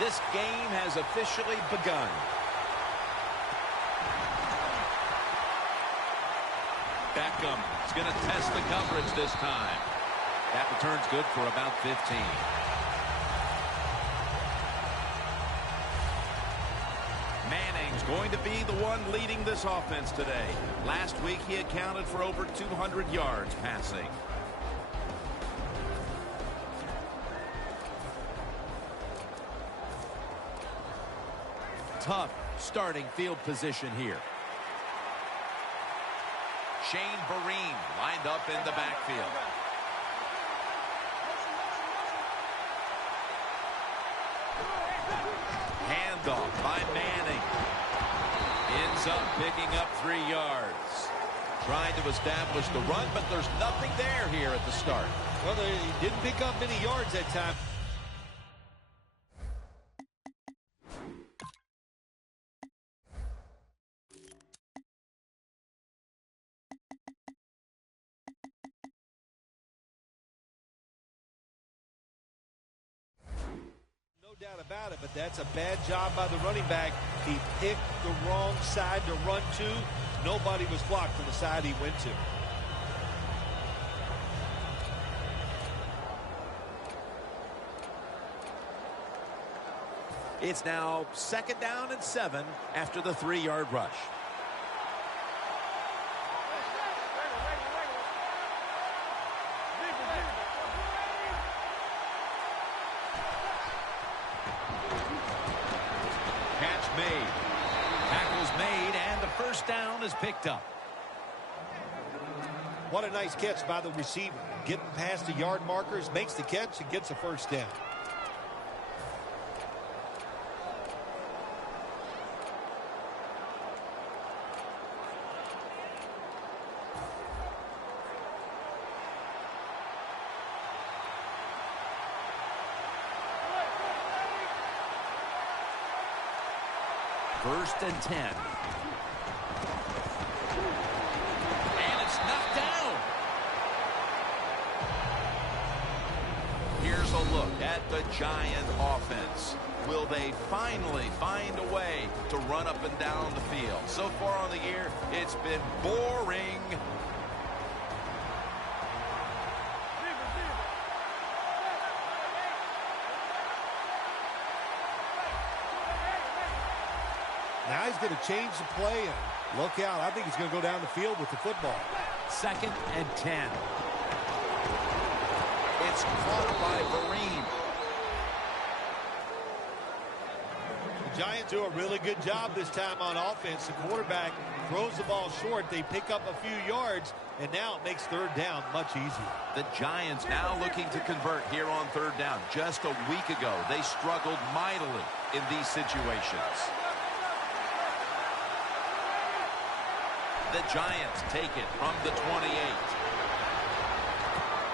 This game has officially begun. Beckham is going to test the coverage this time. That return's good for about 15. Manning's going to be the one leading this offense today. Last week he accounted for over 200 yards passing. Tough starting field position here. Shane Vereen lined up in the backfield. Handoff by Manning. Ends up picking up 3 yards. Trying to establish the run, but there's nothing there here at the start. Well, they didn't pick up many yards that time. Doubt about it, but that's a bad job by the running back. He picked the wrong side to run to. Nobody was blocked from the side he went to. It's now 2nd down and 7 after the 3-yard rush. Down is picked up. What a nice catch by the receiver. Getting past the yard markers, makes the catch, and gets a first down. First and 10. Here's a look at the Giant offense. Will they finally find a way to run up and down the field? So far on the year, it's been boring. Now he's going to change the play and look out. I think he's going to go down the field with the football. 2nd and 10. It's caught by Vereen. The Giants do a really good job this time on offense. The quarterback throws the ball short. They pick up a few yards, and now it makes 3rd down much easier. The Giants now looking to convert here on 3rd down. Just a week ago, they struggled mightily in these situations. The Giants take it from the 28.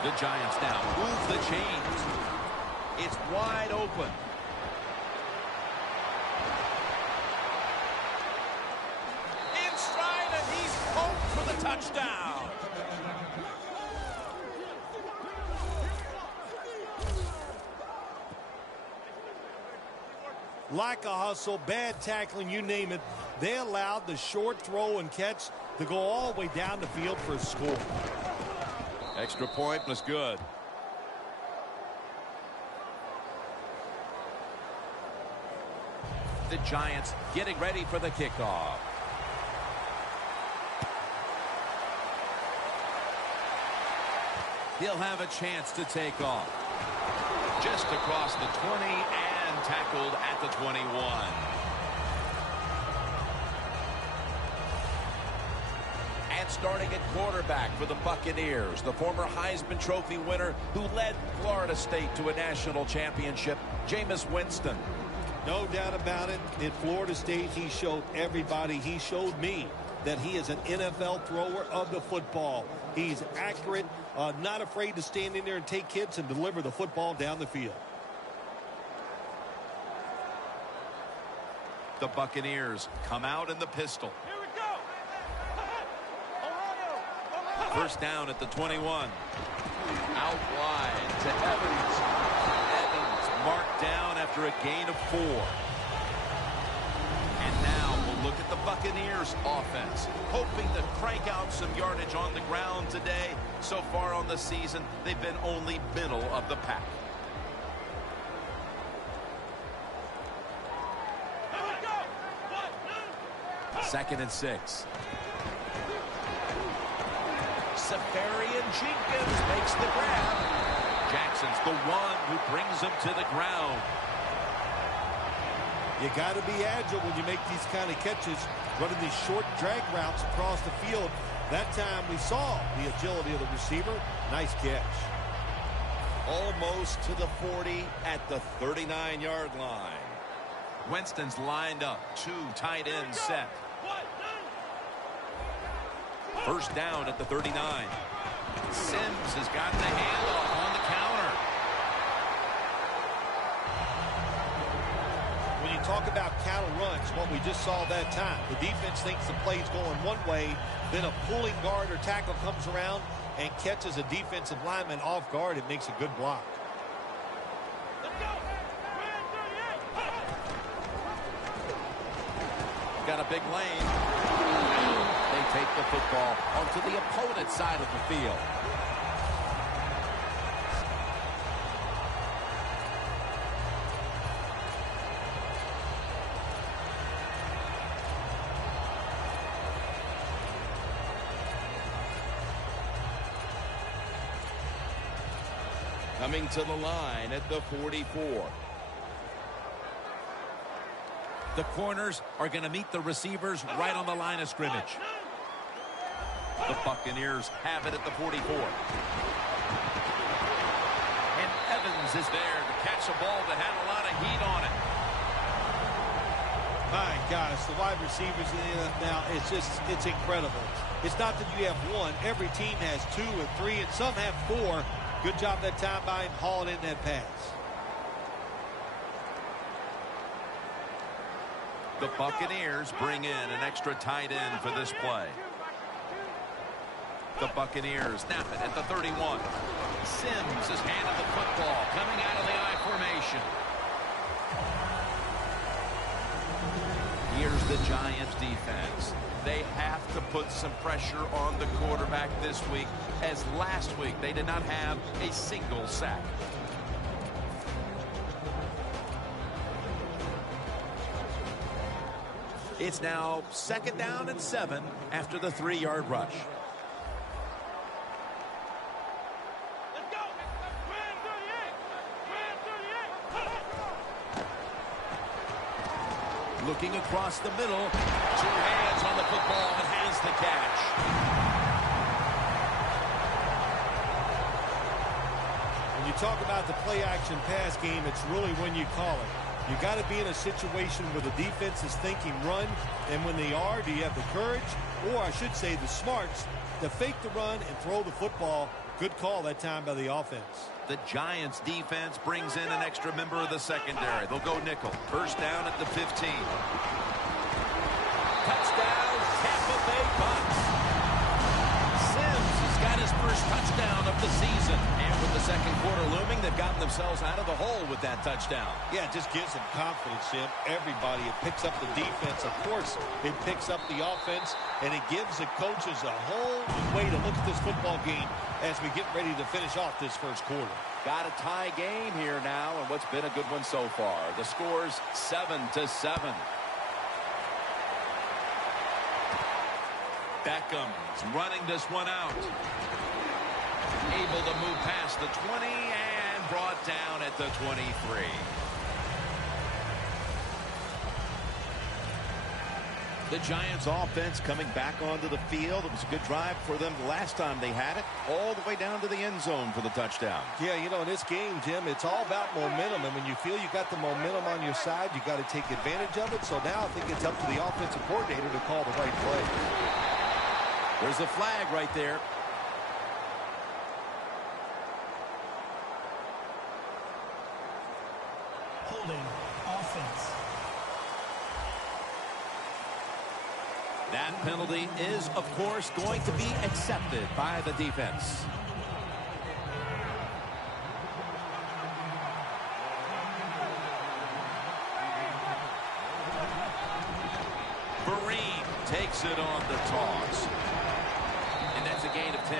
The Giants now move the chains. It's wide open. In stride, and he's home for the touchdown. Like a hustle, bad tackling, you name it. They allowed the short throw and catch to go all the way down the field for a score. Extra point was good. The Giants getting ready for the kickoff. He'll have a chance to take off. Just across the 20 and tackled at the 21. And starting at quarterback for the Buccaneers, the former Heisman Trophy winner who led Florida State to a national championship, Jameis Winston. No doubt about it. At Florida State, he showed everybody, he showed me, that he is an NFL thrower of the football. He's accurate, not afraid to stand in there and take hits and deliver the football down the field. The Buccaneers come out in the pistol. Here we go. First down at the 21. Out wide to Evans. Evans marked down after after a gain of 4. And now we'll look at the Buccaneers offense, hoping to crank out some yardage on the ground today. So far on the season, they've been only middle of the pack. Second and 6. Safarian Jenkins makes the grab. Jackson's the one who brings him to the ground. You got to be agile when you make these kind of catches, running these short drag routes across the field. That time we saw the agility of the receiver. Nice catch. Almost to the 40 at the 39-yard line. Winston's lined up, 2 tight ends set. First down at the 39. Sims has got the handoff on the counter. When you talk about counter runs, what we just saw that time, the defense thinks the play's going one way, then a pulling guard or tackle comes around and catches a defensive lineman off guard. It makes a good block. Got a big lane. They take the football onto the opponent's side of the field. Coming to the line at the 44. The corners are going to meet the receivers right on the line of scrimmage. The Buccaneers have it at the 44. And Evans is there to catch a ball that had a lot of heat on it. My gosh, the wide receivers in the NFL, it's incredible. It's not that you have one. Every team has 2 and 3, and some have 4. Good job that time by him hauling in that pass. The Buccaneers bring in an extra tight end for this play. The Buccaneers snap it at the 31. Sims has handled the football coming out of the I formation. Here's the Giants defense. They have to put some pressure on the quarterback this week, as last week they did not have a single sack. It's now 2nd down and 7 after the 3-yard rush. Looking across the middle, 2 hands on the football and has the catch. When you talk about the play-action pass game, it's really when you call it. You got to be in a situation where the defense is thinking run, and when they are, do you have the courage, or I should say the smarts, to fake the run and throw the football? Good call that time by the offense. The Giants defense brings in an extra member of the secondary. They'll go nickel. First down at the 15. Touchdown, Tampa Bay Bucs. Sims has got his first touchdown of the season. And with the second quarter looming, they've gotten themselves out of the hole with that touchdown. Yeah, it just gives them confidence, Jim. Everybody, it picks up the defense. Of course, it picks up the offense, and it gives the coaches a whole new way to look at this football game as we get ready to finish off this first quarter. Got a tie game here now, and what's been a good one so far. The score's 7-7. Beckham's running this one out. Able to move past the 20 and brought down at the 23. The Giants offense coming back onto the field. It was a good drive for them the last time they had it, all the way down to the end zone for the touchdown. Yeah, you know, in this game, Jim, it's all about momentum. And when you feel you got the momentum on your side, you got to take advantage of it. So now I think it's up to the offensive coordinator to call the right play. There's a flag right there. Holding offense. That penalty is, of course, going to be accepted by the defense. Vereen takes it on the toss. And that's a gain of 10.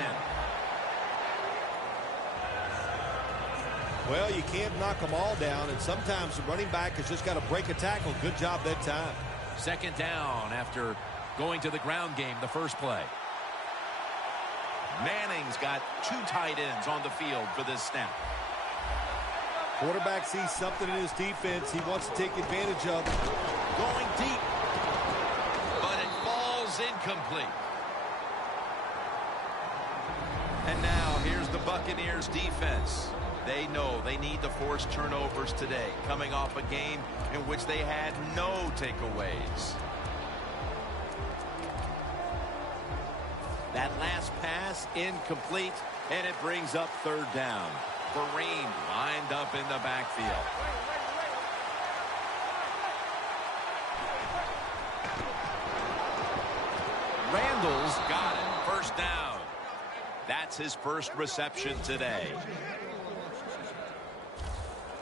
Well, you can't knock them all down, and sometimes the running back has just got to break a tackle. Good job that time. Second down after going to the ground game the first play. Manning's got 2 tight ends on the field for this snap. Quarterback sees something in his defense he wants to take advantage of. Going deep, but it falls incomplete. And now here's the Buccaneers defense. They know they need to force turnovers today, coming off a game in which they had no takeaways. That last pass incomplete, and it brings up third down. Vereen lined up in the backfield. Randall's got it. First down. That's his first reception today.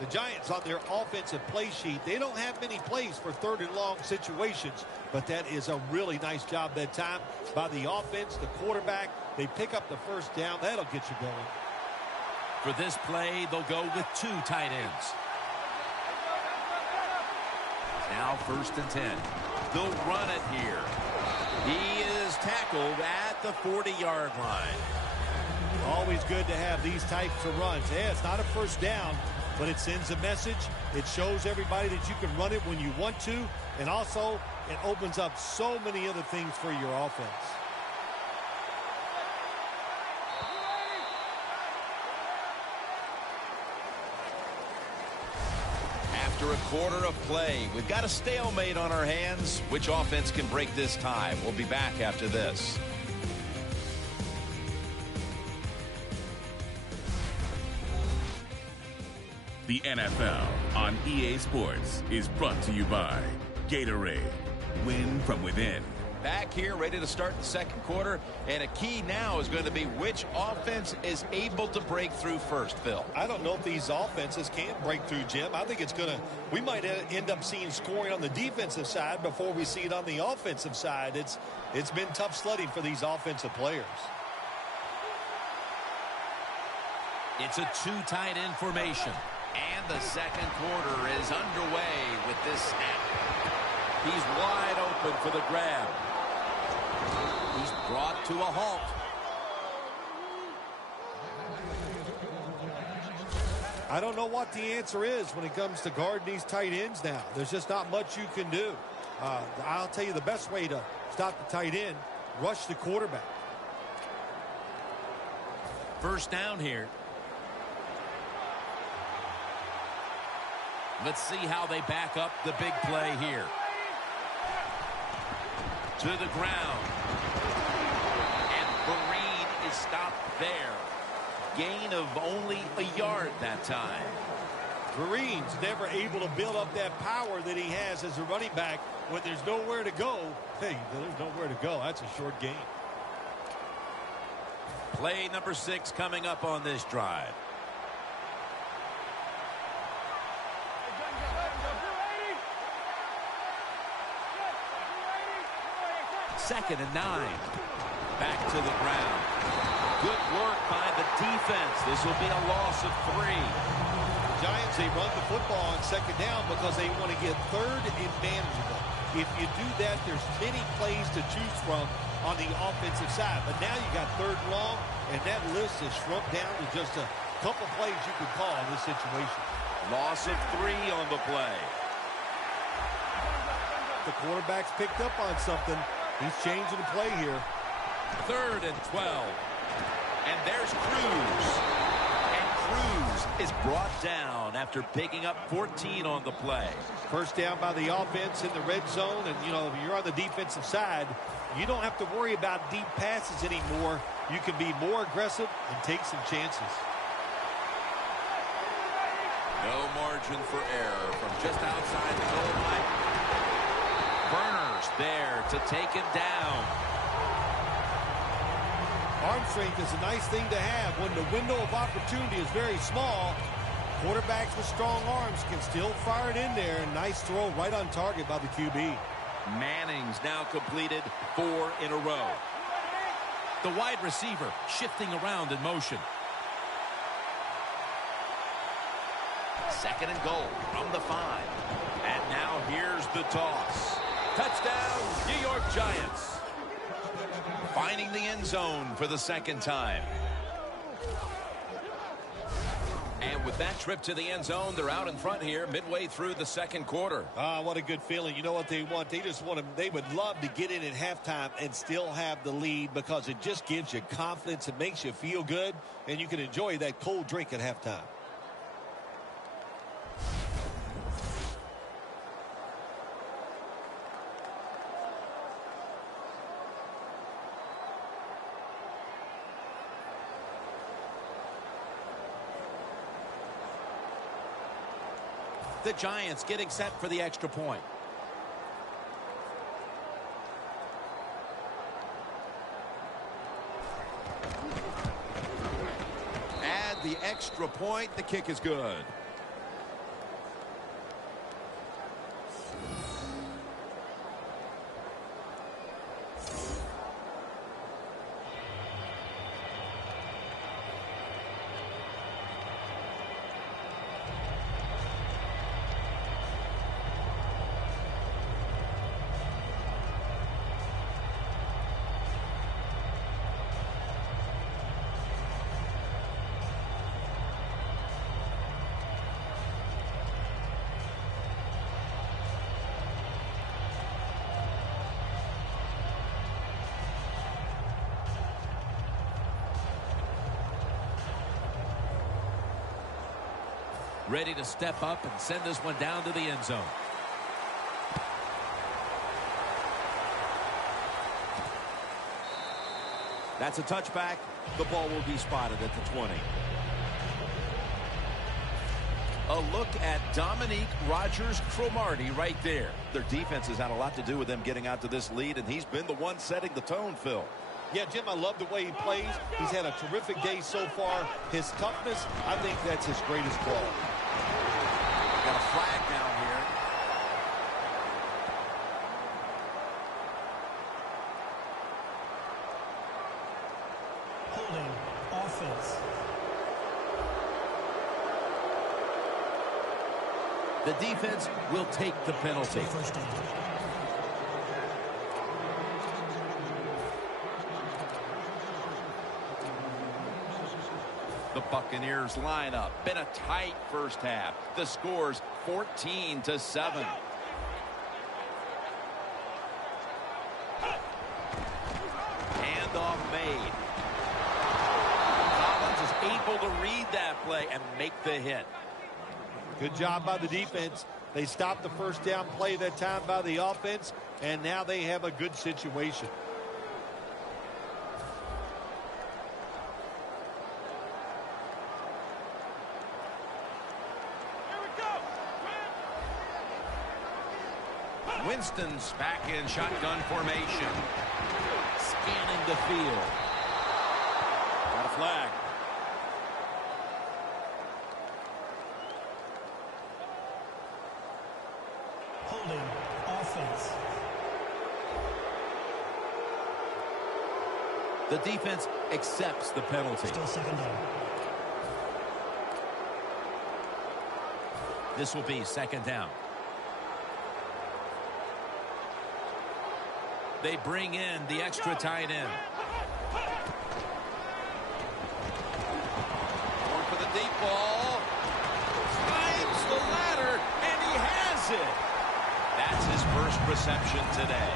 The Giants on their offensive play sheet, they don't have many plays for third and long situations, but that is a really nice job that time by the offense, the quarterback. They pick up the first down. That'll get you going. For this play, they'll go with 2 tight ends. Now 1st and 10. They'll run it here. He is tackled at the 40-yard line. Always good to have these types of runs. Yeah, it's not a first down, but it sends a message. It shows everybody that you can run it when you want to, and also it opens up so many other things for your offense. After a quarter of play, we've got a stalemate on our hands. Which offense can break this tie? We'll be back after this. The NFL on EA Sports is brought to you by Gatorade. Win from within. Back here, ready to start the second quarter, and a key now is going to be which offense is able to break through first, Phil. I don't know if these offenses can break through, Jim. I think it's going to, we might end up seeing scoring on the defensive side before we see it on the offensive side. It's been tough sledding for these offensive players. It's a 2 tight end formation. And the second quarter is underway with this snap. He's wide open for the grab. He's brought to a halt. I don't know what the answer is when it comes to guarding these tight ends now. There's just not much you can do. I'll tell you the best way to stop the tight end, rush the quarterback. First down here. Let's see how they back up the big play here. To the ground. And Vereen is stopped there. Gain of only a yard that time. Vereen's never able to build up that power that he has as a running back when there's nowhere to go. Hey, there's nowhere to go. That's a short gain. Play number 6 coming up on this drive. Second and 9. Back to the ground. Good work by the defense. This will be a loss of 3. Giants, they run the football on second down because they want to get third and manageable. If you do that, there's many plays to choose from on the offensive side. But now you got third and long, and that list has shrunk down to just a couple plays you could call in this situation. Loss of 3 on the play. The quarterback's picked up on something. He's changing the play here. 3rd and 12. And there's Cruz. And Cruz is brought down after picking up 14 on the play. First down by the offense in the red zone. And, you know, if you're on the defensive side, you don't have to worry about deep passes anymore. You can be more aggressive and take some chances. No margin for error from just outside the goal line. Burners there to take him down. Arm strength is a nice thing to have when the window of opportunity is very small. Quarterbacks with strong arms can still fire it in there. Nice throw right on target by the QB. Manning's now completed 4 in a row. The wide receiver shifting around in motion. Second and goal from the 5. And now here's the toss. Touchdown, New York Giants. Finding the end zone for the second time. And with that trip to the end zone, they're out in front here midway through the second quarter. What a good feeling. You know what they want? They would love to get in at halftime and still have the lead, because it just gives you confidence. It makes you feel good, and you can enjoy that cold drink at halftime. The Giants getting set for the extra point. Add the extra point. The kick is good. Ready to step up and send this one down to the end zone. That's a touchback. The ball will be spotted at the 20. A look at Dominique Rodgers-Cromartie right there. Their defense has had a lot to do with them getting out to this lead, and he's been the one setting the tone, Phil. Yeah, Jim, I love the way he plays. He's had a terrific day so far. His toughness, I think that's his greatest quality. Got a flag down here. Holding offense. The defense will take the penalty. First down. The Buccaneers line up. Been a tight first half. The score's 14-7. Handoff made. Collins is able to read that play and make the hit. Good job by the defense. They stopped the first down play that time by the offense, and now they have a good situation. Winston's back in shotgun formation. Scanning the field. Got a flag. Holding offense. The defense accepts the penalty. Still second down. This will be second down. They bring in the extra tight end. Going for the deep ball. Climbs the ladder, and he has it. That's his first reception today.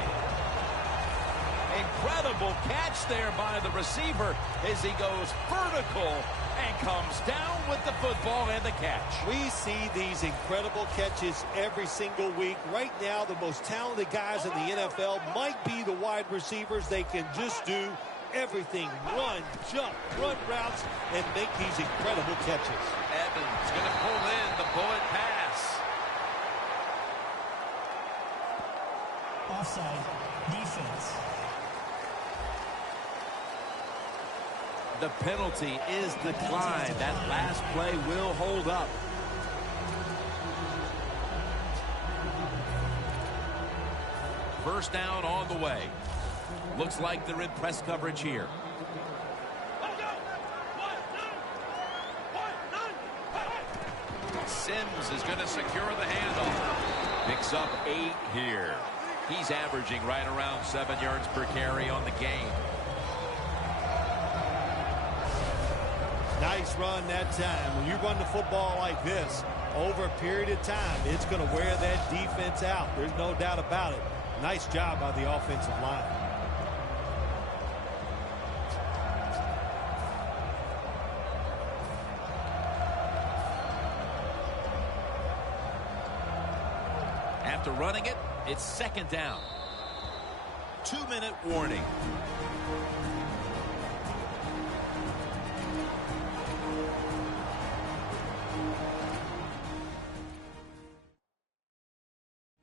Incredible catch there by the receiver as he goes vertical and comes down with the football and the catch. We see these incredible catches every single week. Right now, the most talented guys in the NFL might be the wide receivers. They can just do everything. Run, jump, run routes, and make these incredible catches. Evans going to pull in the bullet pass. Offside defense. The penalty is declined. That last play will hold up. First down on the way. Looks like they're in press coverage here. Sims is going to secure the handoff. Picks up 8 here. He's averaging right around 7 yards per carry on the game. Nice run that time. When you run the football like this, over a period of time, it's going to wear that defense out. There's no doubt about it. Nice job by the offensive line. After running it, it's second down. 2-minute warning.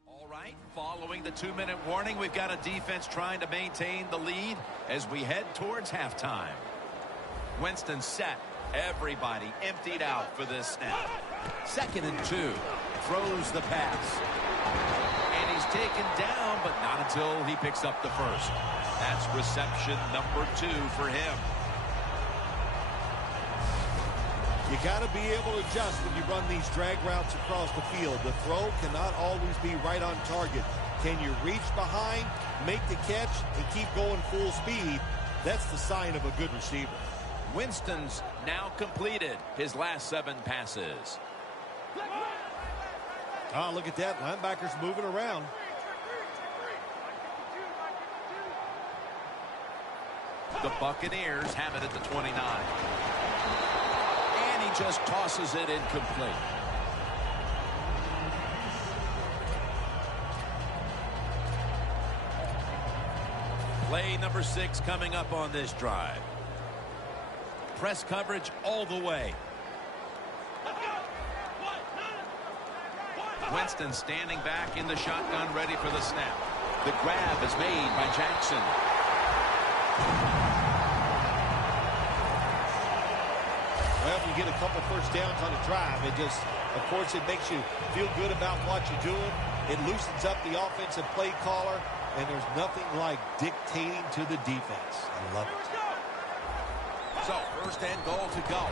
All right, following the 2-minute warning, we've got a defense trying to maintain the lead as we head towards halftime. Winston set. Everybody emptied out for this snap. 2nd and 2. Throws the pass. And he's taken down, but not until he picks up the first. That's reception number 2 for him. You got to be able to adjust when you run these drag routes across the field. The throw cannot always be right on target. Can you reach behind, make the catch, and keep going full speed? That's the sign of a good receiver. Winston's now completed his last 7 passes. Oh, look at that. Linebacker's moving around. The Buccaneers have it at the 29. And he just tosses it incomplete. Play number 6 coming up on this drive. Press coverage all the way. Winston standing back in the shotgun, ready for the snap. The grab is made by Jackson. Well, if you get a couple first downs on a drive, it just, of course, it makes you feel good about what you're doing. It loosens up the offensive play caller, and there's nothing like dictating to the defense. I love it. So, 1st and goal to go.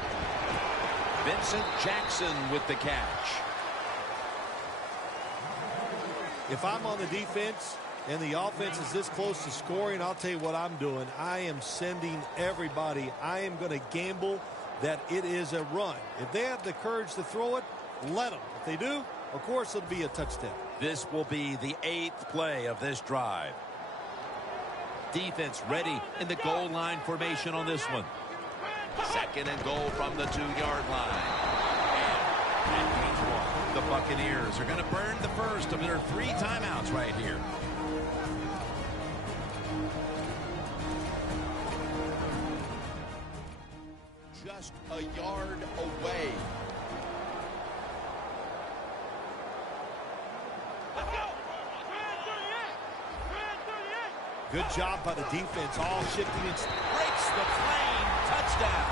Vincent Jackson with the catch. If I'm on the defense and the offense is this close to scoring, I'll tell you what I'm doing. I am sending everybody. I am going to gamble that it is a run. If they have the courage to throw it, let them. If they do, of course, it'll be a touchdown. This will be the 8th play of this drive. Defense ready in the goal line formation on this one. 2nd and goal from the 2-yard line. And that means 1. The Buccaneers are going to burn the first of their 3 timeouts right here. Just a yard away. Good job by the defense, all shifting. Breaks the plane. Touchdown.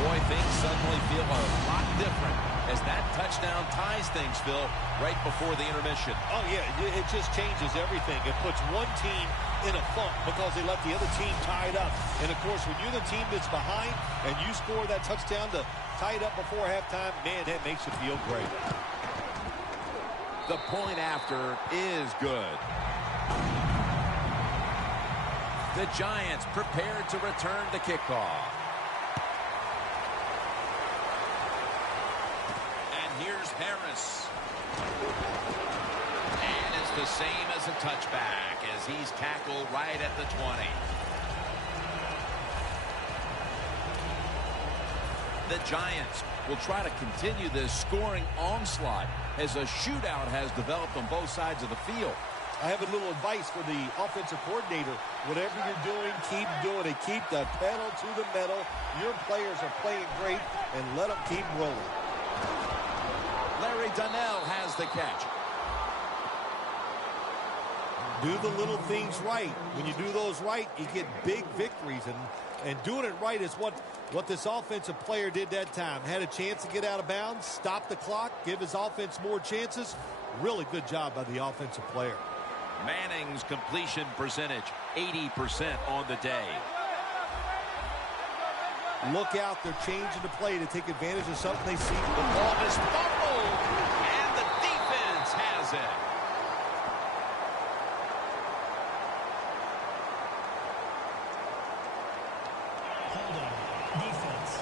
Boy, things suddenly feel a lot different as that touchdown ties things, Phil, right before the intermission. Oh, yeah, it just changes everything. It puts one team in a funk because they let the other team tie it up. And, of course, when you're the team that's behind and you score that touchdown to tie it up before halftime, man, that makes you feel great. The point after is good. The Giants prepared to return the kickoff. Here's Harris. And it's the same as a touchback as he's tackled right at the 20. The Giants will try to continue this scoring onslaught as a shootout has developed on both sides of the field. I have a little advice for the offensive coordinator. Whatever you're doing, keep doing it. Keep the pedal to the metal. Your players are playing great, and let them keep rolling. Larry Donnell has the catch. Do the little things right. When you do those right, you get big victories. And doing it right is what this offensive player did that time. Had a chance to get out of bounds, stop the clock, give his offense more chances. Really good job by the offensive player. Manning's completion percentage, 80% on the day. Look out, they're changing the play to take advantage of something they see. The ball is fumbled, and the defense has it. Holding. Defense.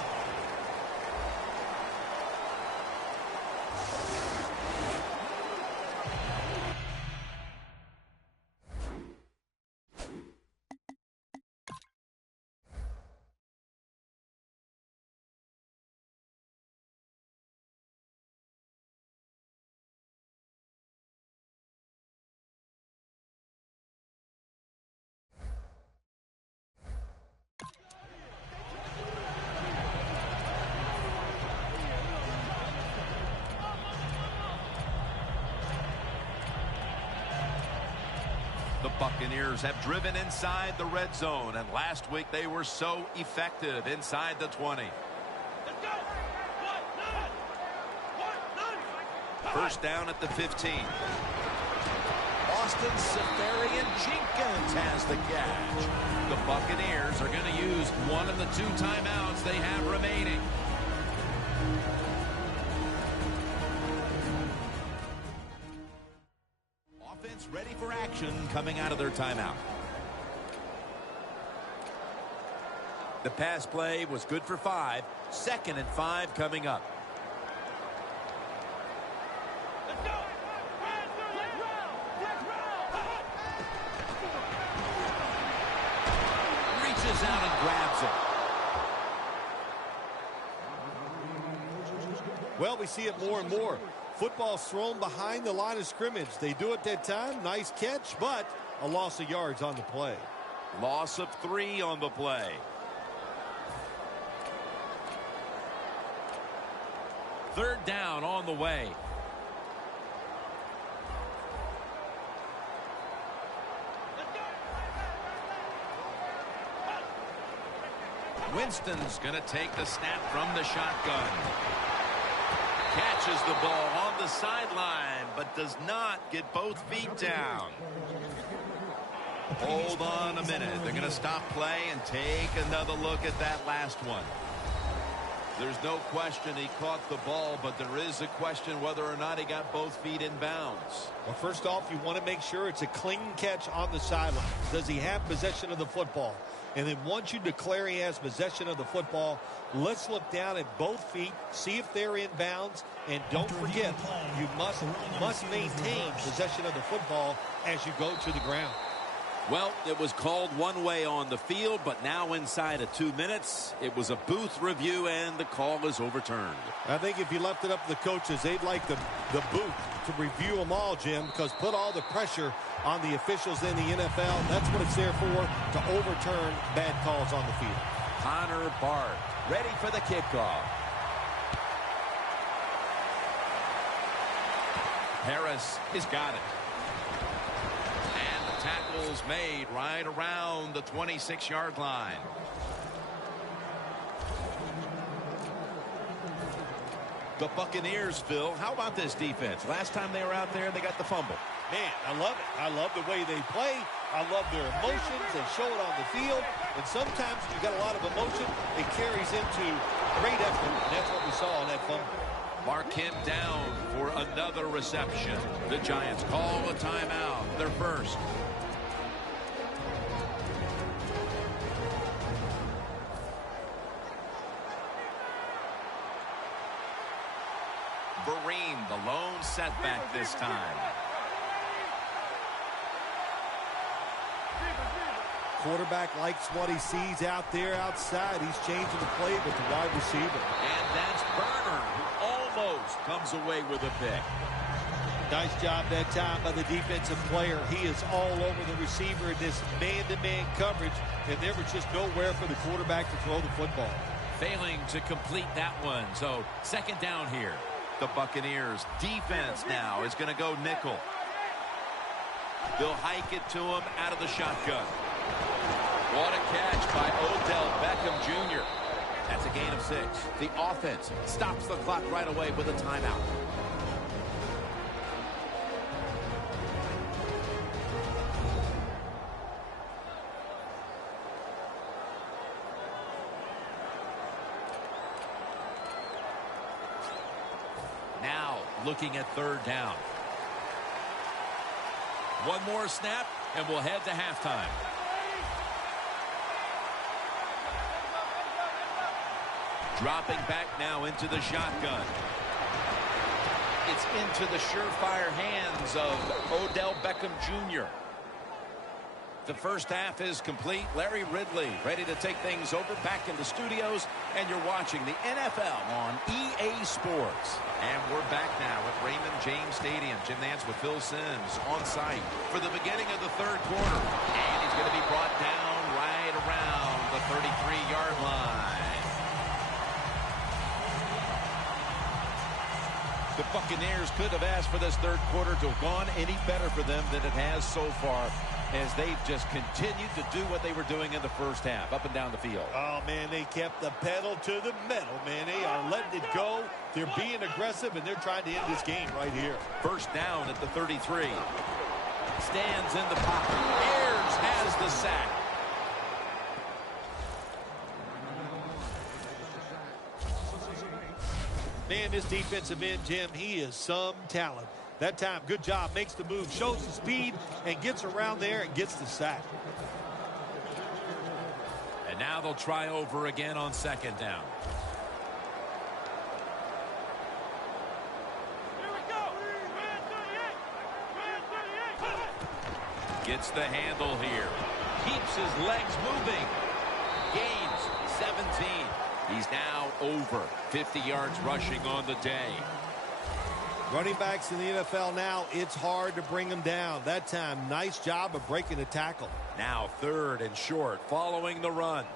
The Buccaneers have driven inside the red zone, and last week they were so effective inside the 20. First down at the 15. Austin Seferian-Jenkins has the catch. The Buccaneers are going to use one of the 2 timeouts they have remaining. Offense ready for action coming out of their timeout. The pass play was good for 5. 2nd and 5 coming up. Reaches out and grabs it. Well, we see it more and more. Football's thrown behind the line of scrimmage. They do it that time. Nice catch, but a loss of yards on the play. Loss of 3 on the play. Third down on the way. Winston's going to take the snap from the shotgun. Catches the ball on the sideline, but does not get both feet down. Hold on a minute. They're going to stop play and take another look at that last one. There's no question he caught the ball, but there is a question whether or not he got both feet in bounds. Well, first off, you want to make sure it's a clean catch on the sideline. Does he have possession of the football? And then once you declare he has possession of the football, let's look down at both feet, see if they're in bounds, and don't forget, you must maintain possession of the football as you go to the ground. Well, it was called one way on the field, but now inside of 2 minutes, it was a booth review, and the call is overturned. I think if you left it up to the coaches, they'd like the booth to review them all, Jim, because put all the pressure on the officials in the NFL. That's what it's there for, to overturn bad calls on the field. Connor Bard ready for the kickoff. Harris has got it. Tackles made right around the 26-yard line. The Buccaneers, Phil, how about this defense? Last time they were out there, they got the fumble. Man, I love it. I love the way they play. I love their emotions. They show it on the field. And sometimes when you got a lot of emotion, it carries into great effort. And that's what we saw on that fumble. Mark him down for another reception. The Giants call a timeout. Their first. Vereen, the lone setback this time. Quarterback likes what he sees out there outside. He's changing the play with the wide receiver. And that's Burner, who almost comes away with a pick. Nice job that time by the defensive player. He is all over the receiver in this man-to-man coverage, and there was just nowhere for the quarterback to throw the football. Failing to complete that one, so second down here. The Buccaneers defense now is going to go nickel. They'll hike it to him out of the shotgun. What a catch by Odell Beckham Jr. That's a gain of 6. The offense stops the clock right away with a timeout. Now looking at 3rd down. One more snap, and we'll head to halftime. Dropping back now into the shotgun. It's into the surefire hands of Odell Beckham Jr. The first half is complete. Larry Ridley ready to take things over back in the studios, and you're watching the NFL on EA Sports. And we're back now at Raymond James Stadium. Jim Nantz with Phil Simms on site for the beginning of the 3rd quarter. And he's going to be brought down right around the 33-yard line. The Buccaneers could have asked for this 3rd quarter to have gone any better for them than it has so far, as they've just continued to do what they were doing in the first half, up and down the field. Oh, man, they kept the pedal to the metal, man. They are letting it go. They're being aggressive, and they're trying to end this game right here. First down at the 33. Stands in the pocket. Ayers has the sack. Man, this defensive end, Jim, he is some talent. That time, good job, makes the move, shows the speed, and gets around there and gets the sack. And now they'll try over again on 2nd down. Here we go. Gets the handle here. Keeps his legs moving. Gains 17. He's now over 50 yards rushing on the day. Running backs in the NFL now, it's hard to bring them down. That time, nice job of breaking the tackle. Now 3rd and short, following the run.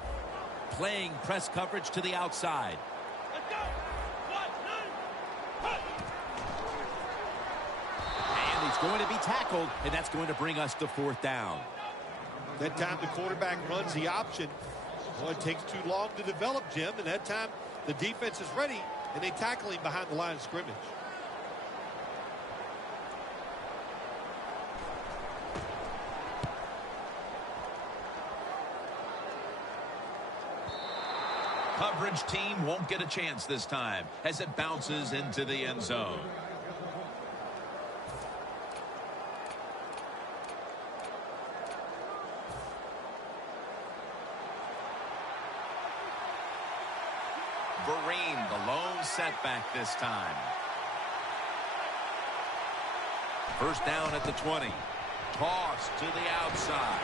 Playing press coverage to the outside. Let's go. 1, 9, And he's going to be tackled, and that's going to bring us to 4th down. That time, the quarterback runs the option. Well, it takes too long to develop, Jim, and that time, the defense is ready, and they tackle him behind the line of scrimmage. Coverage team won't get a chance this time as it bounces into the end zone. Vereen, the lone setback this time. First down at the 20. Toss to the outside.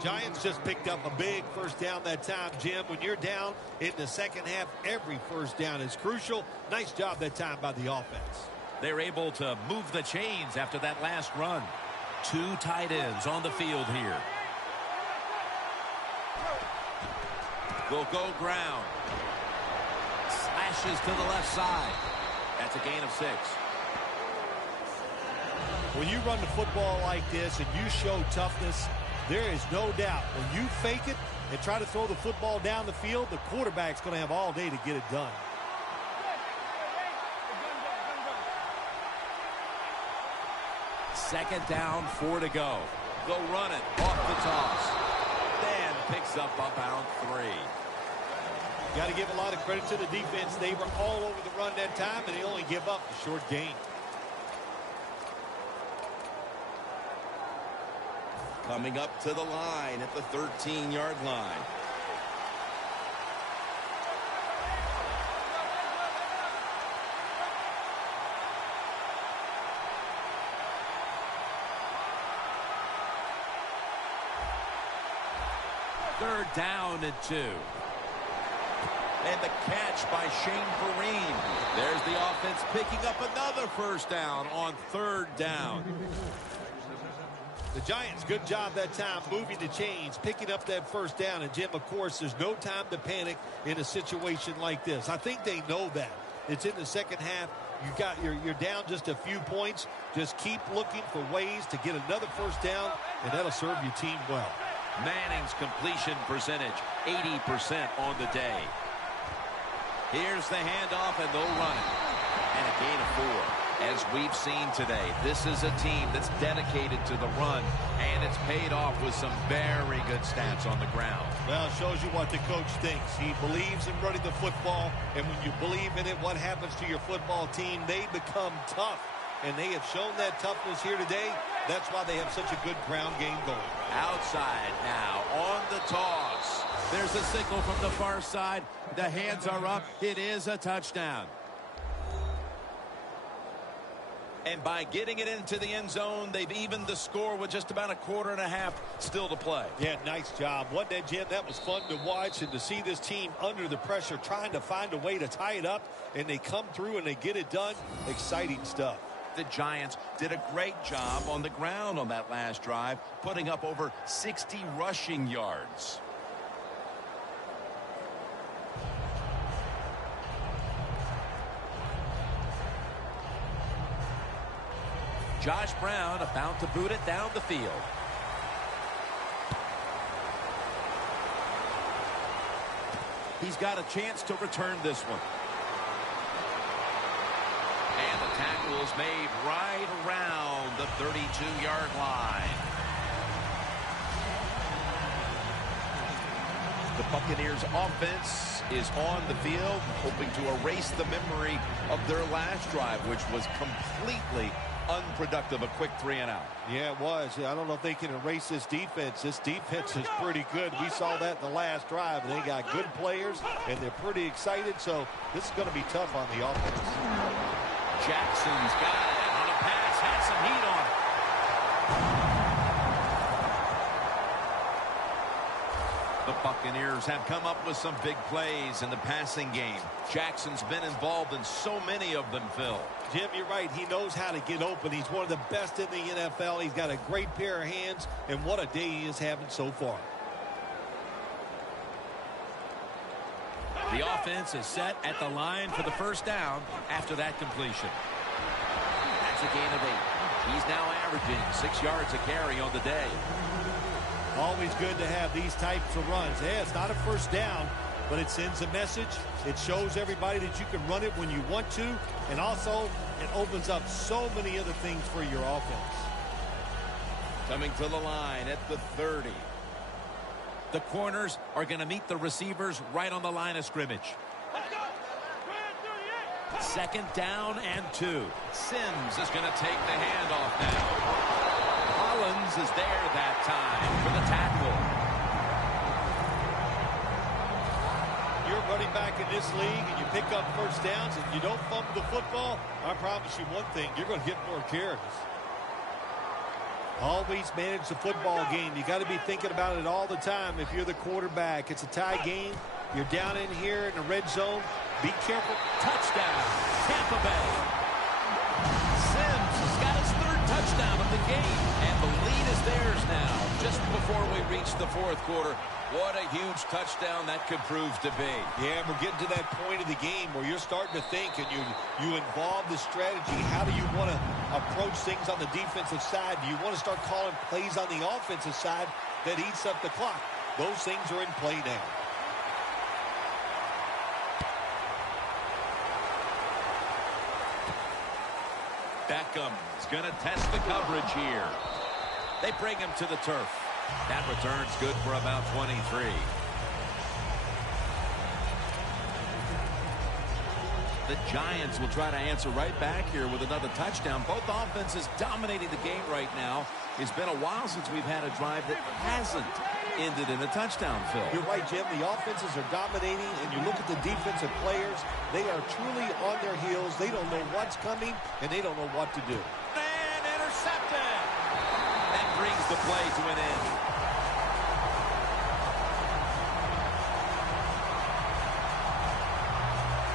Giants just picked up a big first down that time, Jim. When you're down in the second half, every first down is crucial. Nice job that time by the offense. They're able to move the chains after that last run. 2 tight ends on the field here. They'll go ground. Slashes to the left side. That's a gain of 6. When you run the football like this and you show toughness, there is no doubt when you fake it and try to throw the football down the field, the quarterback's going to have all day to get it done. Second down, 4 to go. They'll run it off the toss. Then picks up about 3. Got to give a lot of credit to the defense. They were all over the run that time, and they only give up a short gain. Coming up to the line at the 13-yard line. Third down and 2. And the catch by Shane Vereen. There's the offense picking up another first down on 3rd down. The Giants, good job that time moving the chains, picking up that first down. And, Jim, of course, there's no time to panic in a situation like this. I think they know that. It's in the second half. You're down just a few points. Just keep looking for ways to get another first down, and that'll serve your team well. Manning's completion percentage, 80% on the day. Here's the handoff, and they'll run it. And a gain of 4. As we've seen today, this is a team that's dedicated to the run, and it's paid off with some very good stats on the ground. Well, it shows you what the coach thinks. He believes in running the football, and when you believe in it, what happens to your football team? They become tough, and they have shown that toughness here today. That's why they have such a good ground game going. Outside now on the toss. There's a signal from the far side. The hands are up. It is a touchdown. And by getting it into the end zone, they've evened the score with just about a quarter and a half still to play. Yeah, nice job. Wasn't that, Jim? That was fun to watch, and to see this team under the pressure trying to find a way to tie it up, and they come through and they get it done. Exciting stuff. The Giants did a great job on the ground on that last drive, putting up over 60 rushing yards. Josh Brown about to boot it down the field. He's got a chance to return this one. And the tackle is made right around the 32-yard line. The Buccaneers offense is on the field, hoping to erase the memory of their last drive, which was completely unproductive. A quick 3-and-out. Yeah, it was. I don't know if they can erase this defense. This defense is pretty good. We saw that in the last drive. They got good players, and they're pretty excited, so this is going to be tough on the offense. Jackson's got it on a pass, had some heat on it. The Buccaneers have come up with some big plays in the passing game. Jackson's been involved in so many of them, Phil. Jim, you're right. He knows how to get open. He's one of the best in the NFL. He's got a great pair of hands, and what a day he is having so far. The offense is set at the line for the first down after that completion. That's a gain of 8. He's now averaging 6 yards a carry on the day. Always good to have these types of runs. Yeah, it's not a first down, but it sends a message. It shows everybody that you can run it when you want to, and also it opens up so many other things for your offense. Coming to the line at the 30. The corners are going to meet the receivers right on the line of scrimmage. Second down and 2. Sims is going to take the handoff now. Collins is there that time for the tackle. You're running back in this league and you pick up first downs and you don't fumble the football, I promise you one thing, you're going to get more carries. Always manage the football game. You got to be thinking about it all the time if you're the quarterback. It's a tie game. You're down in here in the red zone. Be careful. Touchdown, Tampa Bay. Sims has got his 3rd touchdown of the game, and the lead is theirs now. Just before we reach the 4th quarter, what a huge touchdown that could prove to be. Yeah, we're getting to that point of the game where you're starting to think and you involve the strategy. How do you want to approach things on the defensive side? Do you want to start calling plays on the offensive side that eats up the clock? Those things are in play now. Beckham is going to test the coverage here. They bring him to the turf. That return's good for about 23. The Giants will try to answer right back here with another touchdown. Both offenses dominating the game right now. It's been a while since we've had a drive that hasn't ended in a touchdown, Phil. You're right, Jim. The offenses are dominating, and you look at the defensive players. They are truly on their heels. They don't know what's coming, and they don't know what to do. And intercepted. That brings the play to an end.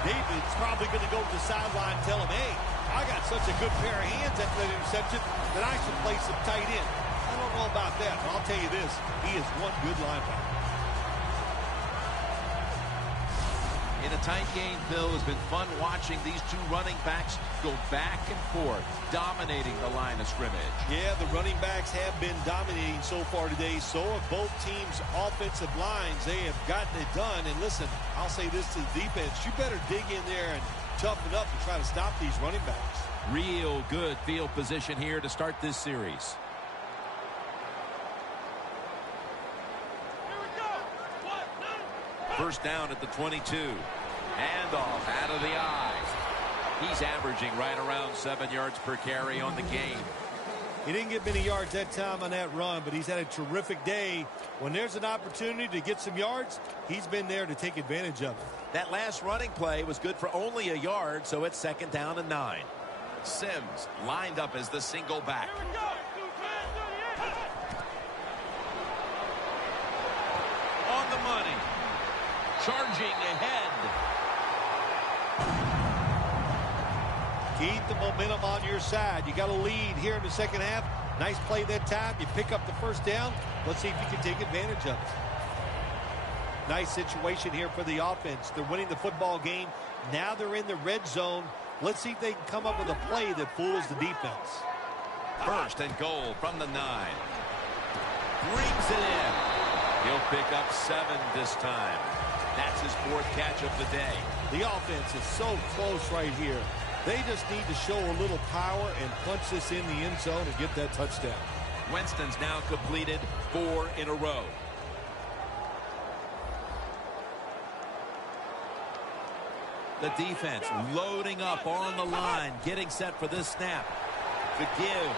David's probably going to go to the sideline and tell him, hey, I got such a good pair of hands after that interception that I should play some tight end. I don't don't know about that, but I'll tell you this. He is one good linebacker. In a tight game, Phil, it's been fun watching these two running backs go back and forth, dominating the line of scrimmage. Yeah, the running backs have been dominating so far today. So have both teams' offensive lines. They have gotten it done. And listen, I'll say this to the defense. You better dig in there and toughen up to try to stop these running backs. Real good field position here to start this series. First down at the 22. Handoff out of the eye. He's averaging right around 7 yards per carry on the game. He didn't get many yards that time on that run, but he's had a terrific day. When there's an opportunity to get some yards, he's been there to take advantage of it. That last running play was good for only a yard, so it's 2nd down and 9. Sims lined up as the single back. On the money. Charging ahead. Keep the momentum on your side. You got a lead here in the second half. Nice play that time. You pick up the first down. Let's see if you can take advantage of it. Nice situation here for the offense. They're winning the football game. Now they're in the red zone. Let's see if they can come up with a play that fools the defense. First and goal from the 9. Brings it in. He'll pick up 7 this time. That's his 4th catch of the day. The offense is so close right here. They just need to show a little power and punch this in the end zone and get that touchdown. Winston's now completed 4 in a row. The defense loading up on the line, getting set for this snap. The give.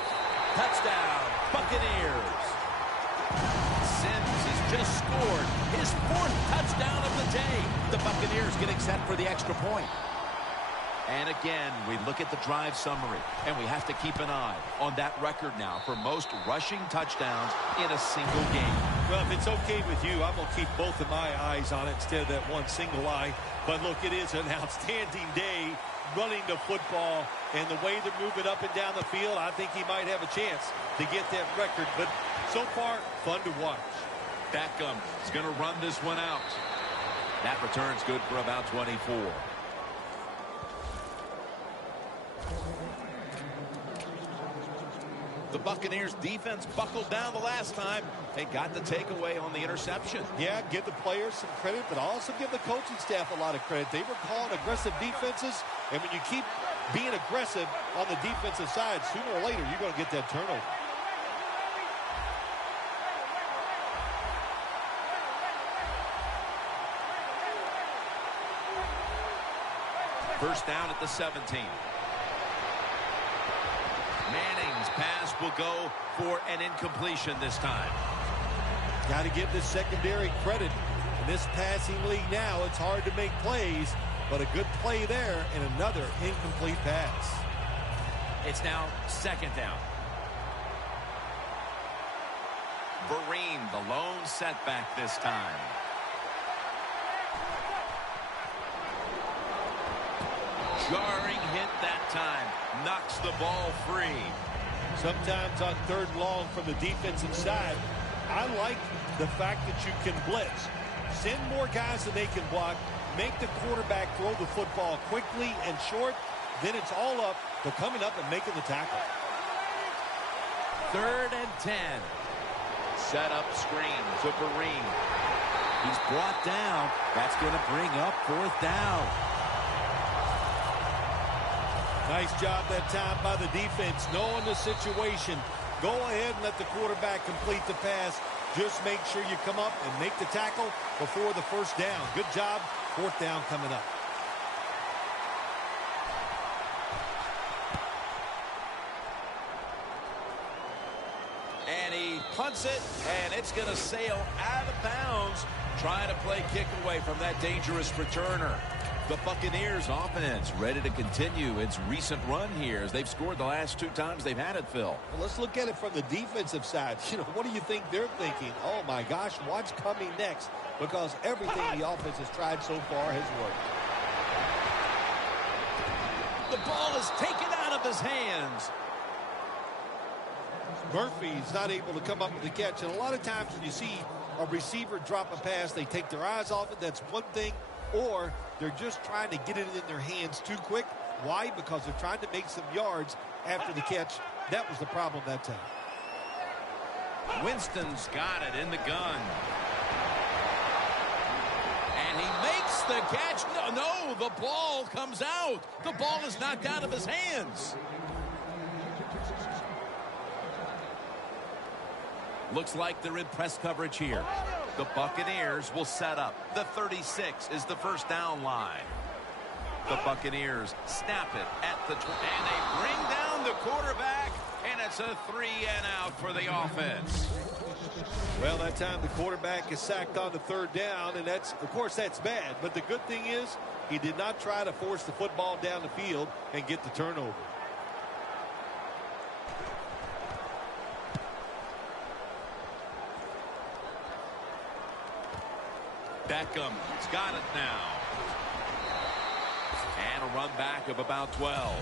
Touchdown, Buccaneers. Sims has just scored his 4th touchdown of the day. The Buccaneers getting set for the extra point. And again, we look at the drive summary, and we have to keep an eye on that record now for most rushing touchdowns in a single game. Well, if it's okay with you, I'm going to keep both of my eyes on it instead of that one single eye. But look, it is an outstanding day running the football, and the way they're moving up and down the field, I think he might have a chance to get that record. But so far, fun to watch. Beckham is going to run this one out. That return's good for about 24. The Buccaneers defense buckled down the last time. They got the takeaway on the interception. Yeah, give the players some credit, but also give the coaching staff a lot of credit. They were calling aggressive defenses, and when you keep being aggressive on the defensive side, sooner or later, you're going to get that turnover. First down at the 17. Manning's pass will go for an incompletion this time. Got to give the secondary credit. In this passing league now, it's hard to make plays, but a good play there and another incomplete pass. It's now 2nd down. Vereen, the lone setback this time. Jarring hit that time. Knocks the ball free. Sometimes on 3rd and long from the defensive side, I like the fact that you can blitz. Send more guys than they can block. Make the quarterback throw the football quickly and short. Then it's all up to coming up and making the tackle. 3rd and 10. Set up screen to Vereen. He's brought down. That's going to bring up 4th down. Nice job that time by the defense, knowing the situation. Go ahead and let the quarterback complete the pass. Just make sure you come up and make the tackle before the first down. Good job. 4th down coming up. And he punts it, and it's going to sail out of bounds, trying to play kick away from that dangerous returner. The Buccaneers offense ready to continue its recent run here as they've scored the last 2 times they've had it, Phil. Well, let's look at it from the defensive side. You know, what do you think they're thinking? Oh, my gosh, what's coming next? Because everything the offense has tried so far has worked. The ball is taken out of his hands. Murphy's not able to come up with the catch. And a lot of times when you see a receiver drop a pass, they take their eyes off it. That's one thing. Or they're just trying to get it in their hands too quick. Why? Because they're trying to make some yards after the catch. That was the problem that time. Winston's got it in the gun. And he makes the catch. No, the ball comes out. The ball is knocked out of his hands. Looks like they're in press coverage here. The Buccaneers will set up. The 36 is the first down line. The Buccaneers snap it at the 20, and they bring down the quarterback, and it's a 3-and-out for the offense. Well, that time the quarterback is sacked on the third down, and that's, of course, that's bad. But the good thing is he did not try to force the football down the field and get the turnover. Beckham's got it now. And a run back of about 12.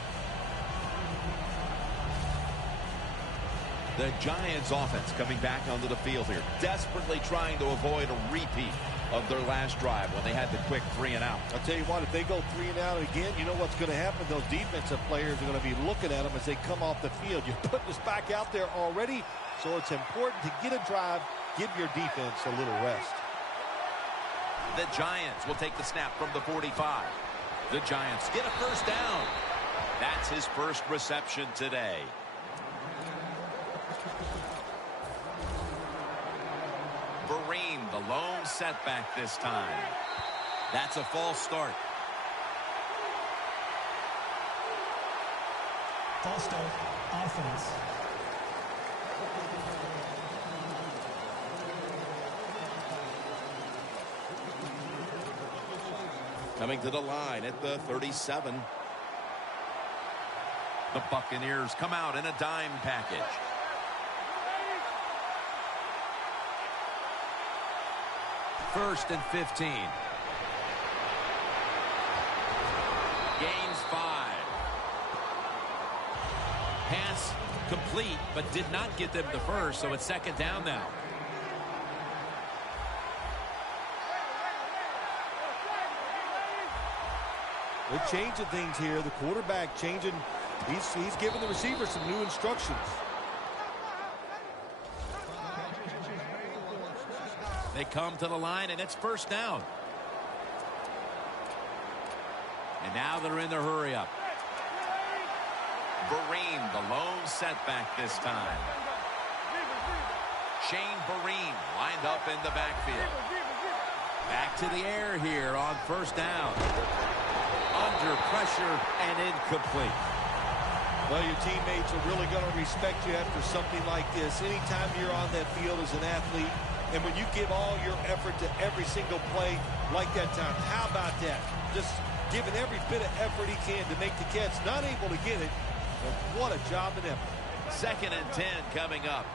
The Giants offense coming back onto the field here, desperately trying to avoid a repeat of their last drive when they had the quick 3-and-out. I'll tell you what, if they go 3-and-out again, you know what's going to happen? Those defensive players are going to be looking at them as they come off the field. You're putting this back out there already, so it's important to get a drive, give your defense a little rest. The Giants will take the snap from the 45. The Giants get a first down. That's his first reception today. Vereen, the lone setback this time. That's a false start. False start. Offense. Coming to the line at the 37. The Buccaneers come out in a dime package. First and 15. Gains 5. Pass complete, but did not get them the first, so it's second down now. They're changing things here. The quarterback changing. He's giving the receiver some new instructions. They come to the line, and it's first down. And now they're in their hurry-up. Vereen, the lone setback this time. Shane Vereen lined up in the backfield. Back to the air here on first down. Under pressure and incomplete. Well, your teammates are really going to respect you after something like this. Anytime you're on that field as an athlete, and when you give all your effort to every single play like that time, how about that? Just giving every bit of effort he can to make the catch. Not able to get it, but what a job and effort. Second and 10 coming up.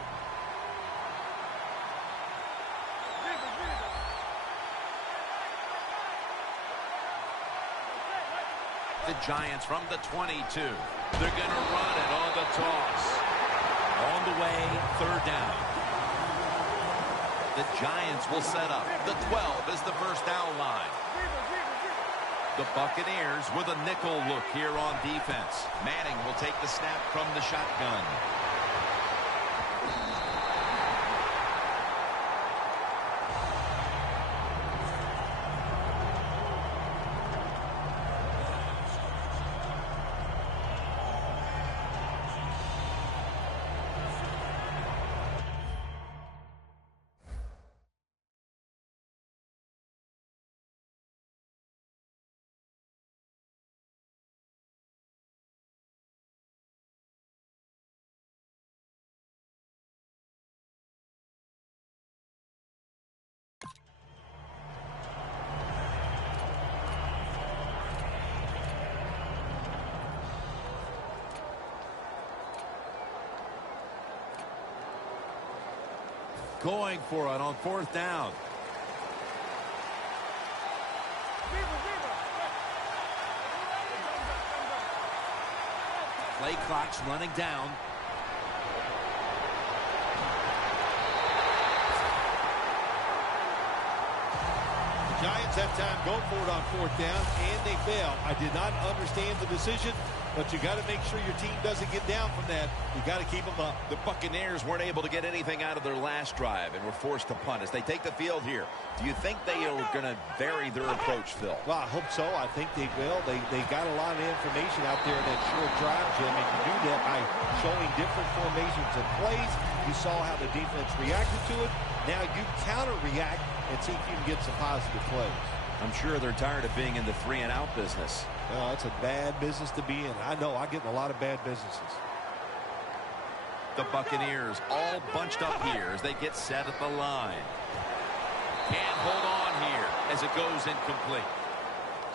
The Giants from the 22. They're going to run it on the toss. On the way, third down. The Giants will set up. The 12 is the first down line. The Buccaneers with a nickel look here on defense. Manning will take the snap from the shotgun. Going for it on fourth down. Play clock's running down. Giants that time go for it on 4th down, and they fail. I did not understand the decision, but you got to make sure your team doesn't get down from that. You got to keep them up. The Buccaneers weren't able to get anything out of their last drive and were forced to punt as they take the field here. Do you think they are going to vary their approach, Phil? Well, I hope so. I think they will. They got a lot of information out there in that short drive, Jim, and you do that by showing different formations and plays. You saw how the defense reacted to it. Now you counter-react and see if you can get some positive plays. I'm sure they're tired of being in the 3-and-out business. Well, it's a bad business to be in. I know. I get in a lot of bad businesses. The Buccaneers all bunched up here as they get set at the line. Can't hold on here as it goes incomplete.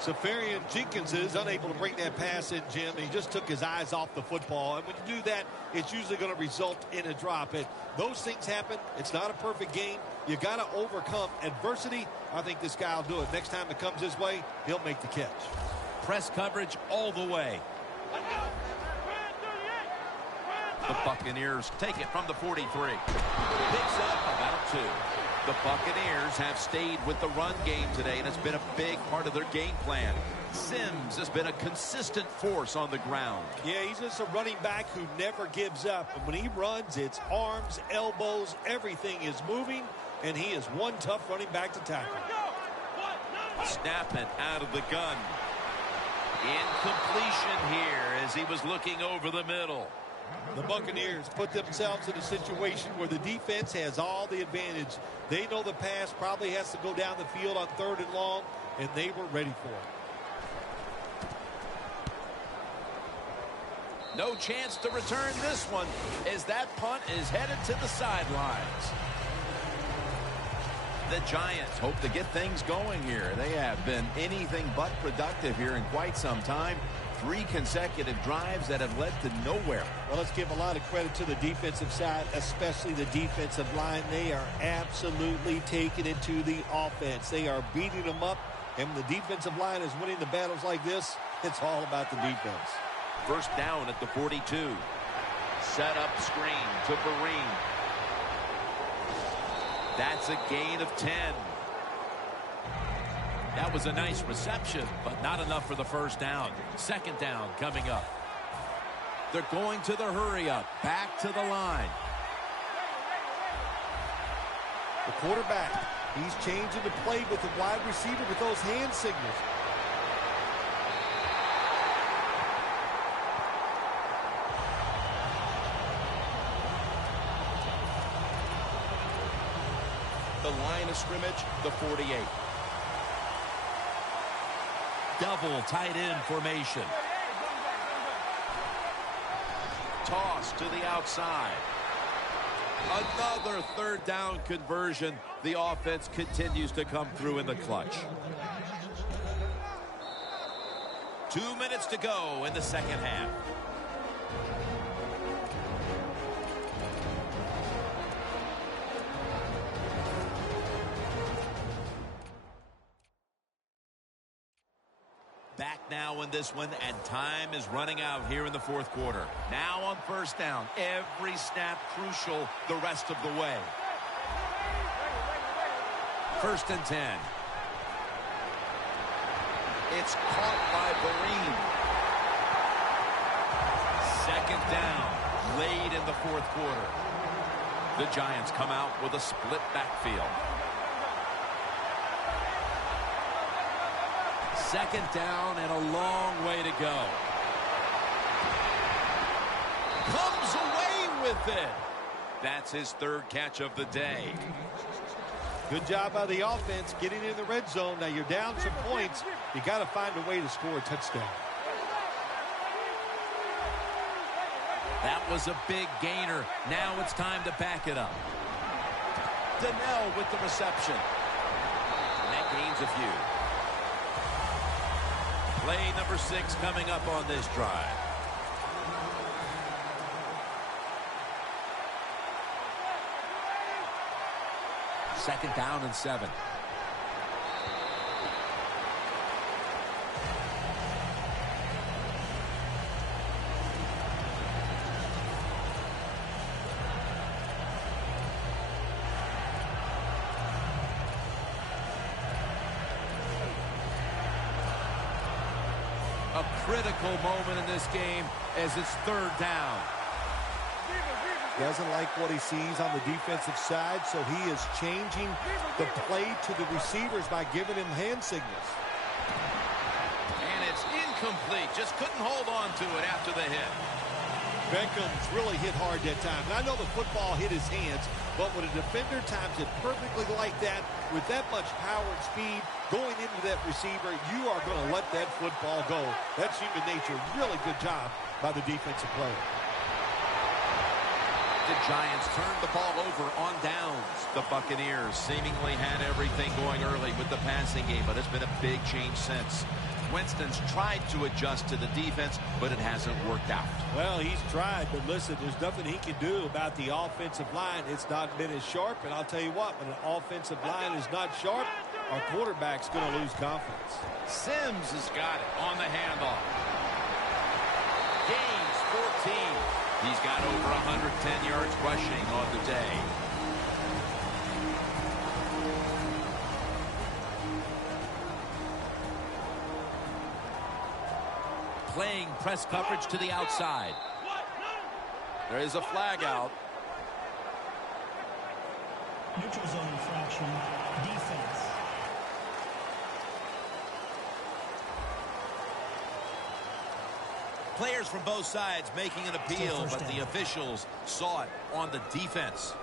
Safarian Jenkins is unable to bring that pass in, Jim. He just took his eyes off the football. And when you do that, it's usually going to result in a drop. And those things happen. It's not a perfect game. You got to overcome adversity. I think this guy will do it. Next time it comes his way, he'll make the catch. Press coverage all the way. The Buccaneers take it from the 43. Picks up about 2. The Buccaneers have stayed with the run game today, and it's been a big part of their game plan. Sims has been a consistent force on the ground. Yeah, he's just a running back who never gives up. And when he runs, it's arms, elbows, everything is moving, and he is one tough running back to tackle. Snap it out of the gun. Incompletion here as he was looking over the middle. The Buccaneers put themselves in a situation where the defense has all the advantage. They know the pass probably has to go down the field on 3rd and long, and they were ready for it. No chance to return this one as that punt is headed to the sidelines. The Giants hope to get things going here. They have been anything but productive here in quite some time. 3 consecutive drives that have led to nowhere. Well, let's give a lot of credit to the defensive side, especially the defensive line. They are absolutely taking it to the offense. They are beating them up, and when the defensive line is winning the battles like this, it's all about the defense. 1st down at the 42. Set up screen to Vereen. That's a gain of 10. That was a nice reception, but not enough for the 1st down. 2nd down coming up. They're going to the hurry up. Back to the line. The quarterback, he's changing the play with the wide receiver with those hand signals. The line of scrimmage, the 48. Double tight end formation. Toss to the outside. Another 3rd down conversion. The offense continues to come through in the clutch. 2 minutes to go in the 2nd half. Back now in this one, and time is running out here in the 4th quarter. Now on 1st down. Every snap crucial the rest of the way. 1st and 10. It's caught by Vereen. 2nd down, late in the 4th quarter. The Giants come out with a split backfield. 2nd down and a long way to go. Comes away with it. That's his 3rd catch of the day. Good job by the offense getting in the red zone. Now you're down some points. You got to find a way to score a touchdown. That was a big gainer. Now it's time to back it up. Donnell with the reception. And that gains a few. Play number 6 coming up on this drive. Second down and 7. critical moment in this game as it's third down. Doesn't like what he sees on the defensive side, so he is changing the play to the receivers by giving him hand signals. And it's incomplete. Just couldn't hold on to it after the hit. Beckham's really hit hard that time. And I know the football hit his hands, but when a defender times it perfectly like that, with that much power and speed going into that receiver, you are going to let that football go. That's human nature. Really good job by the defensive player. The Giants turned the ball over on downs. The Buccaneers seemingly had everything going early with the passing game, but it's been a big change since. Winston's tried to adjust to the defense, but it hasn't worked out. Well, he's tried, but listen, there's nothing he can do about the offensive line. It's not been as sharp, and I'll tell you what, when an offensive line is not sharp, our quarterback's going to lose confidence. Sims has got it on the handoff. Gains 14. He's got over 110 yards rushing on the day. Playing press coverage to the outside. There is a flag out. Neutral zone infraction. Defense. Players from both sides making an appeal, but the officials saw it on the defense.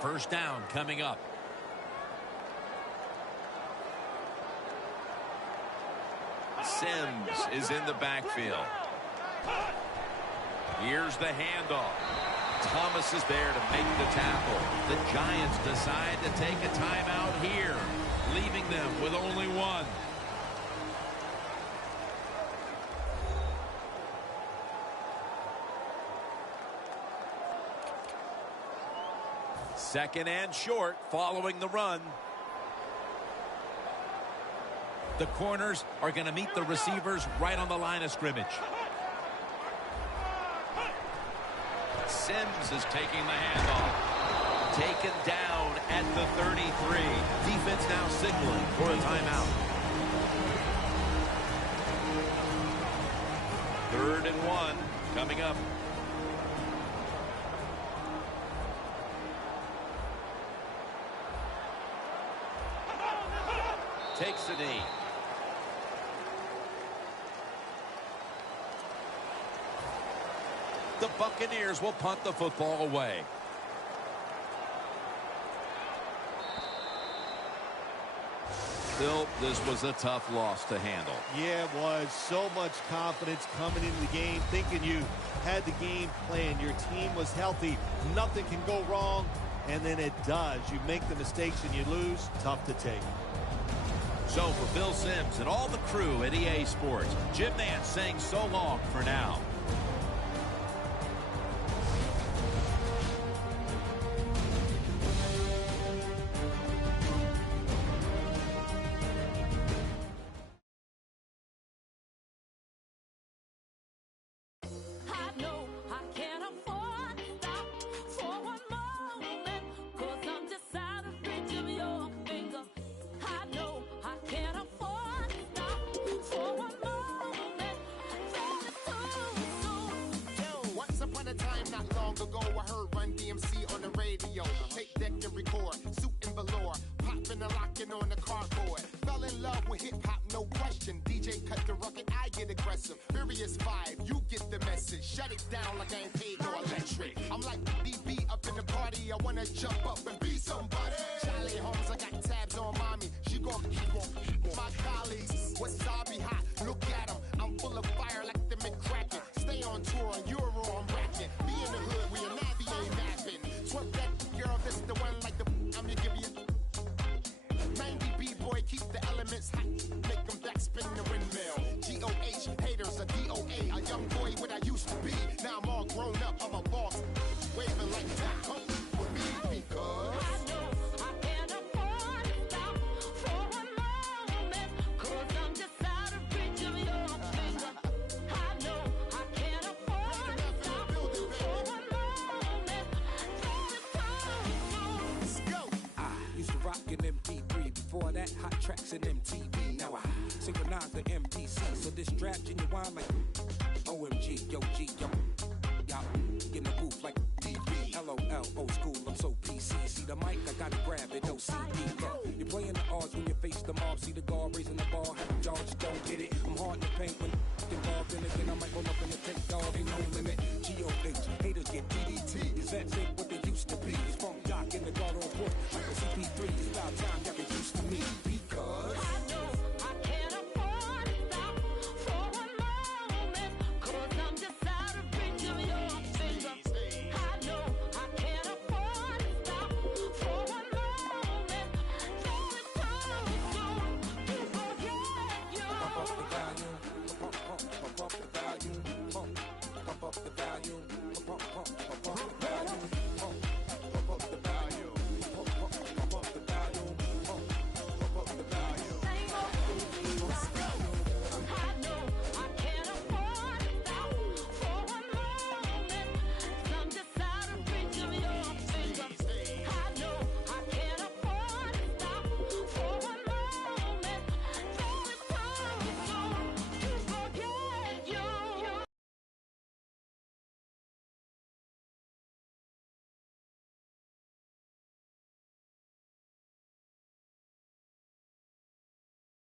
First down coming up. Sims is in the backfield. Here's the handoff. Thomas is there to make the tackle. The Giants decide to take a timeout here, leaving them with only one. Second and short following the run. The corners are going to meet the receivers right on the line of scrimmage. Sims is taking the handoff. Taken down at the 33. Defense now signaling for a timeout. 3rd and 1 coming up. Takes a knee. The Buccaneers will punt the football away. Bill, this was a tough loss to handle. Yeah, it was. So much confidence coming into the game, thinking you had the game plan. Your team was healthy. Nothing can go wrong, and then it does. You make the mistakes and you lose. Tough to take. So for Bill Sims and all the crew at EA Sports, Jim Nance saying so long for now. in MP3. Before that, hot tracks in MTV. Now I synchronize the MPC. So this strap genuine like OMG, yo, G, yo. Y'all in the booth like DB. LOL, old school, I'm so PC. See the mic, I gotta grab it, no CD. You're playing the odds when you face the mob. See the guard raising the ball, have the dogs, don't get it. I'm hard to paint when involved in again. I might roll up in the tank, dog, ain't no limit. G.O.H. haters get DDT. These vets ain't what they used to be. It's funk doc in the guard on court, like a CP3. It's about time y'all get used to me. Because